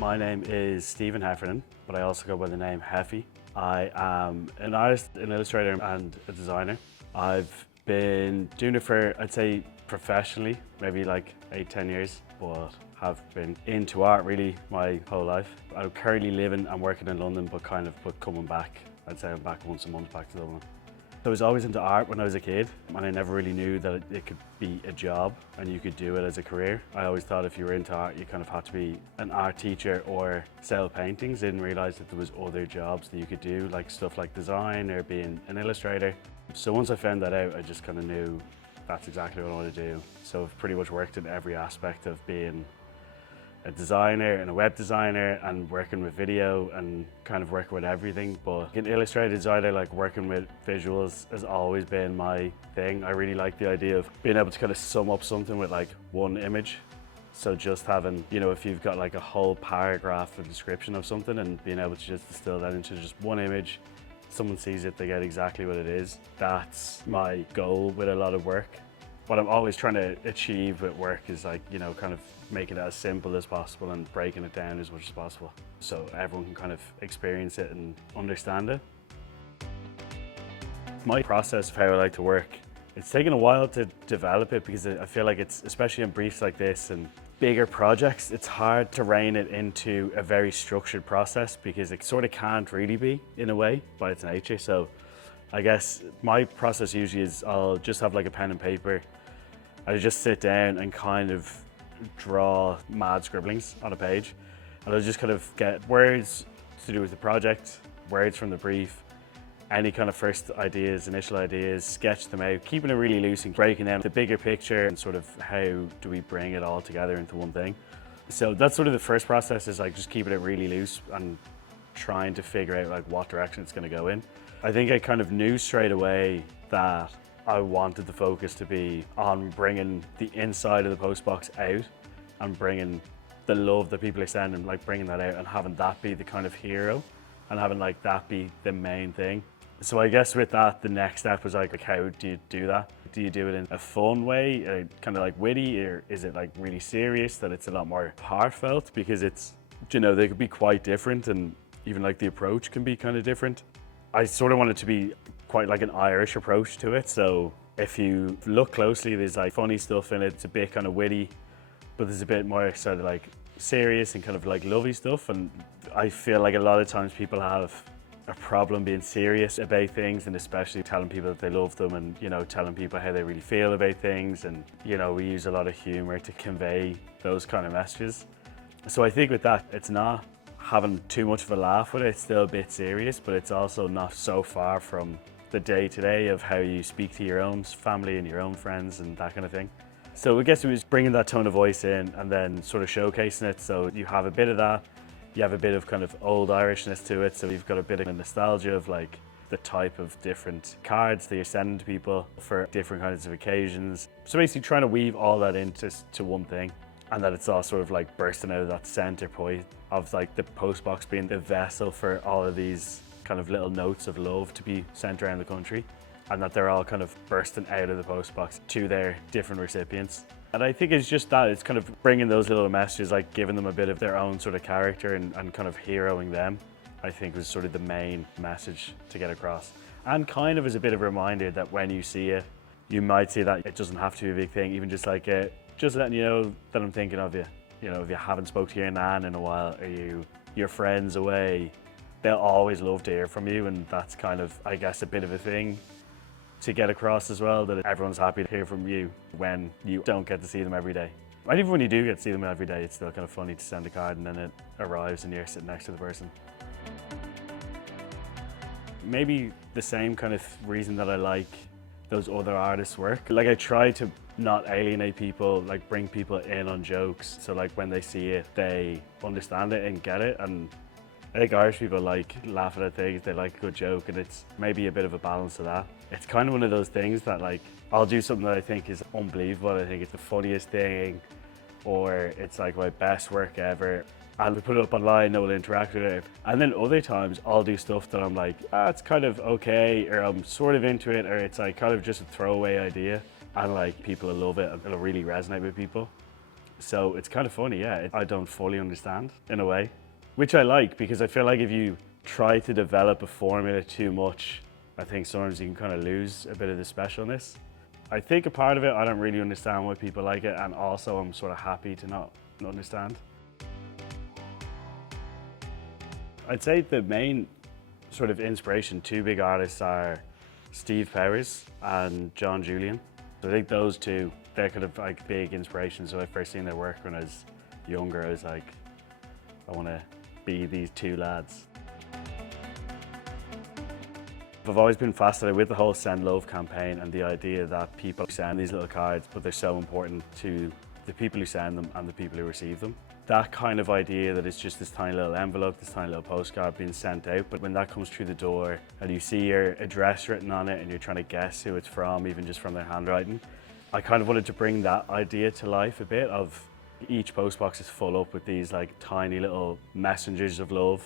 My name is Stephen Heffernan, but I also go by the name Hephee. I am an artist, an illustrator and a designer. I've been doing it for, I'd say, professionally, maybe like 8-10 years, but have been into art really my whole life. I'm currently living and working in London, but coming back. I'd say I'm back once a month back to Dublin. I was always into art when I was a kid, and I never really knew that it could be a job and you could do it as a career. I always thought if you were into art, you kind of had to be an art teacher or sell paintings. I didn't realize that there was other jobs that you could do, like stuff like design or being an illustrator. So once I found that out, I just kind of knew that's exactly what I want to do. So I've pretty much worked in every aspect of being a designer and a web designer and working with video and kind of working with everything. But an illustrator designer, like working with visuals has always been my thing. I really like the idea of being able to kind of sum up something with like one image. So just having, if you've got like a whole paragraph of description of something and being able to just distill that into just one image, someone sees it, they get exactly what it is. That's my goal with a lot of work. What I'm always trying to achieve with work is like, kind of making it as simple as possible and breaking it down as much as possible so everyone can kind of experience it and understand it. My process of how I like to work, it's taken a while to develop it because I feel like it's, especially in briefs like this and bigger projects, it's hard to rein it into a very structured process because it sort of can't really be in a way by its nature. So I guess my process usually is I'll just have like a pen and paper. I just sit down and kind of draw mad scribblings on a page. And I'll just kind of get words to do with the project, words from the brief, any kind of first ideas, initial ideas, sketch them out, keeping it really loose and breaking down the bigger picture and sort of how do we bring it all together into one thing. So that's sort of the first process, is like just keeping it really loose and trying to figure out like what direction it's going to go in. I think I kind of knew straight away that I wanted the focus to be on bringing the inside of the Postbox out and bringing the love that people are sending, like bringing that out and having that be the kind of hero and having like that be the main thing. So I guess with that, the next step was like how do you do that? Do you do it in a fun way, kind of like witty, or is it like really serious that it's a lot more heartfelt? Because it's, they could be quite different and even like the approach can be kind of different. I sort of want it to be quite like an Irish approach to it. So if you look closely, there's like funny stuff in it. It's a bit kind of witty, but there's a bit more sort of like serious and kind of like lovey stuff. And I feel like a lot of times people have a problem being serious about things, and especially telling people that they love them and, telling people how they really feel about things. And, we use a lot of humor to convey those kind of messages. So I think with that, it's not having too much of a laugh with it. It's still a bit serious, but it's also not so far from the day-to-day of how you speak to your own family and your own friends and that kind of thing. So I guess it was bringing that tone of voice in and then sort of showcasing it. So you have a bit of that, you have a bit of kind of old Irishness to it. So you've got a bit of nostalgia of like the type of different cards that you're sending to people for different kinds of occasions. So basically trying to weave all that into one thing, and that it's all sort of like bursting out of that center point of like the Postbox being the vessel for all of these kind of little notes of love to be sent around the country, and that they're all kind of bursting out of the Postbox to their different recipients. And I think it's just that, it's kind of bringing those little messages, like giving them a bit of their own sort of character and kind of heroing them, I think was sort of the main message to get across. And kind of as a bit of a reminder that when you see it, you might see that it doesn't have to be a big thing, even just like just letting you know that I'm thinking of you. If you haven't spoke to your nan in a while, or your friends away, they'll always love to hear from you. And that's kind of, I guess, a bit of a thing to get across as well, that everyone's happy to hear from you when you don't get to see them every day. And even when you do get to see them every day, it's still kind of funny to send a card and then it arrives and you're sitting next to the person. Maybe the same kind of reason that I like those other artists' work. Like I try to not alienate people, like bring people in on jokes. So like when they see it, they understand it and get it. And I think Irish people like laughing at things, they like a good joke, and it's maybe a bit of a balance to that. It's kind of one of those things that like, I'll do something that I think is unbelievable, I think it's the funniest thing, or it's like my best work ever, and we put it up online, no one will interact with it. And then other times I'll do stuff that I'm like, it's kind of okay, or I'm sort of into it, or it's like kind of just a throwaway idea, and like people will love it and it'll really resonate with people. So it's kind of funny, yeah. I don't fully understand in a way, which I like, because I feel like if you try to develop a formula too much, I think sometimes you can kind of lose a bit of the specialness. I think a part of it, I don't really understand why people like it, and also I'm sort of happy to not understand. I'd say the main sort of inspiration, two big artists are Steve Powers and John Julian. So I think those two, they're kind of like big inspirations. So I first seen their work when I was younger, I was like, I want to be these two lads. I've always been fascinated with the whole Send Love campaign and the idea that people send these little cards, but they're so important to the people who send them and the people who receive them. That kind of idea that it's just this tiny little envelope, this tiny little postcard being sent out, but when that comes through the door and you see your address written on it and you're trying to guess who it's from, even just from their handwriting, I kind of wanted to bring that idea to life a bit. Of each postbox is full up with these like tiny little messengers of love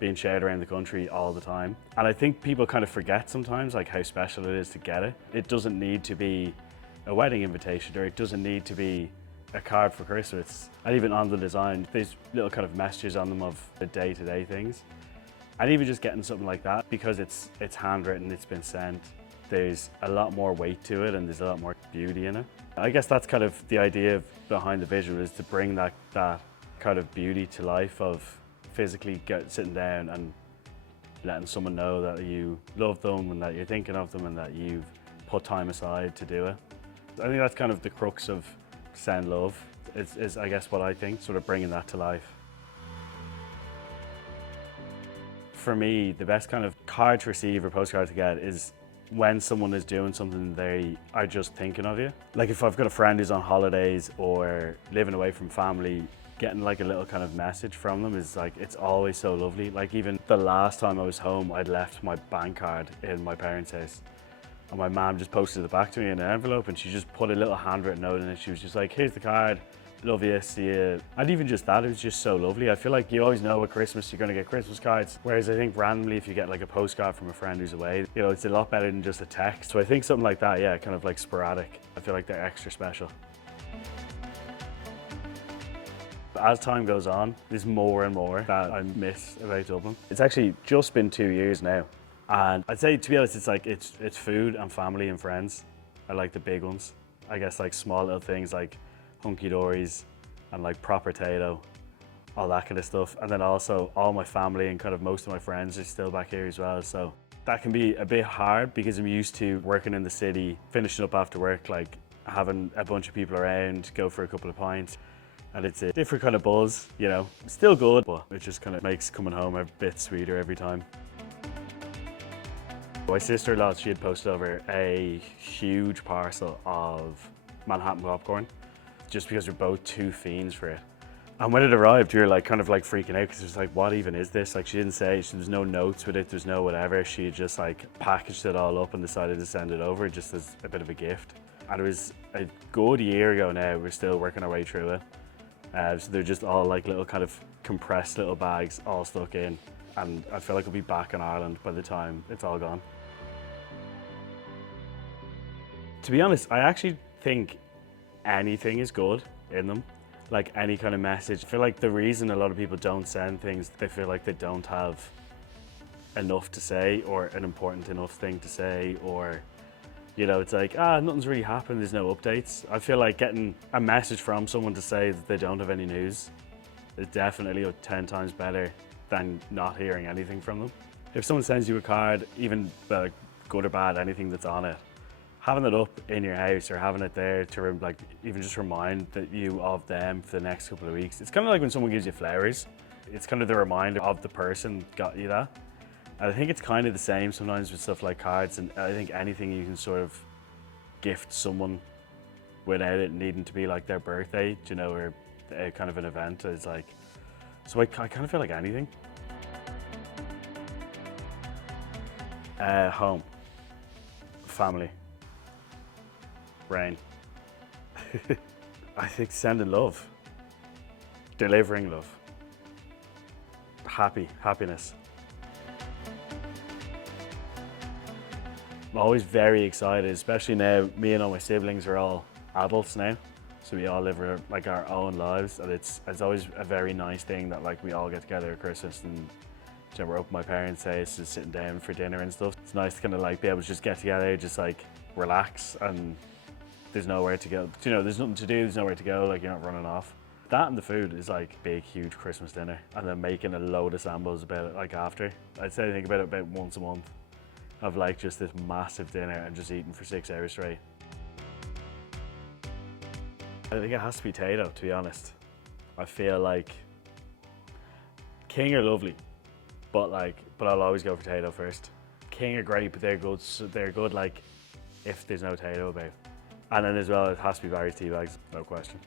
being shared around the country all the time. And I think people kind of forget sometimes like how special it is to get it. It doesn't need to be a wedding invitation, or it doesn't need to be a card for Christmas. And even on the design, there's little kind of messages on them of the day-to-day things. And even just getting something like that, because it's handwritten, it's been sent, there's a lot more weight to it and there's a lot more beauty in it. I guess that's kind of the idea behind the visual, is to bring that kind of beauty to life, of physically sitting down and letting someone know that you love them and that you're thinking of them and that you've put time aside to do it. I think that's kind of the crux of Send Love, is I guess what I think, sort of bringing that to life. For me, the best kind of card to receive or postcard to get is when someone is doing something they are just thinking of you. Like if I've got a friend who's on holidays or living away from family, getting like a little kind of message from them is like, it's always so lovely. Like even the last time I was home, I'd left my bank card in my parents' house. And my mom just posted it back to me in an envelope, and she just put a little handwritten note in it. She was just like, here's the card, love you, see you. And even just that, it was just so lovely. I feel like you always know at Christmas you're gonna get Christmas cards. Whereas I think randomly, if you get like a postcard from a friend who's away, you know, it's a lot better than just a text. So I think something like that, yeah, kind of like sporadic, I feel like they're extra special. But as time goes on, there's more and more that I miss about Dublin. It's actually just been 2 years now. And I'd say, to be honest, it's like it's food and family and friends. I like the big ones. I guess like small little things like hunky dories and like proper potato, all that kind of stuff. And then also all my family and kind of most of my friends are still back here as well. So that can be a bit hard because I'm used to working in the city, finishing up after work, like having a bunch of people around, go for a couple of pints. And it's a different kind of buzz, you know. Still good, but it just kind of makes coming home a bit sweeter every time. My sister-in-law, she had posted over a huge parcel of Manhattan popcorn, just because we're both too fiends for it. And when it arrived, we were like kind of like freaking out, because it was like, what even is this? Like she didn't say, there's no notes with it, there's no whatever. She had just like packaged it all up and decided to send it over just as a bit of a gift. And it was a good year ago now, we're still working our way through it. So they're just all like little kind of compressed little bags all stuck in. And I feel like I'll be back in Ireland by the time it's all gone. To be honest, I actually think anything is good in them. Like any kind of message. I feel like the reason a lot of people don't send things, they feel like they don't have enough to say, or an important enough thing to say, or you know, it's like, nothing's really happened, there's no updates. I feel like getting a message from someone to say that they don't have any news is definitely 10 times better than not hearing anything from them. If someone sends you a card, even good or bad, anything that's on it, having it up in your house or having it there to like even just remind you of them for the next couple of weeks. It's kind of like when someone gives you flowers. It's kind of the reminder of the person got you that. And I think it's kind of the same sometimes with stuff like cards, and I think anything you can sort of gift someone without it needing to be like their birthday, you know, or a kind of an event is like, so I kind of feel like anything. Home, family, rain. I think sending love, delivering love, happiness. I'm always very excited, especially now me and all my siblings are all adults now. So we all live like our own lives, and it's always a very nice thing that like we all get together at Christmas, and you know, we're up at my parents' house, just sitting down for dinner and stuff. It's nice to kind of like be able to just get together, just like relax, and there's nowhere to go. You know, there's nothing to do, there's nowhere to go, like you're not running off. That and the food is like big, huge Christmas dinner, and then making a load of samples about it like after. I'd say I think about it about once a month of like just this massive dinner and just eating for 6 hours straight. I think it has to be Tato, to be honest. I feel like King are lovely, but I'll always go for Tato first. King are great, but they're good. So they're good like if there's no Tato about. And then as well, it has to be Barry's tea bags, no question.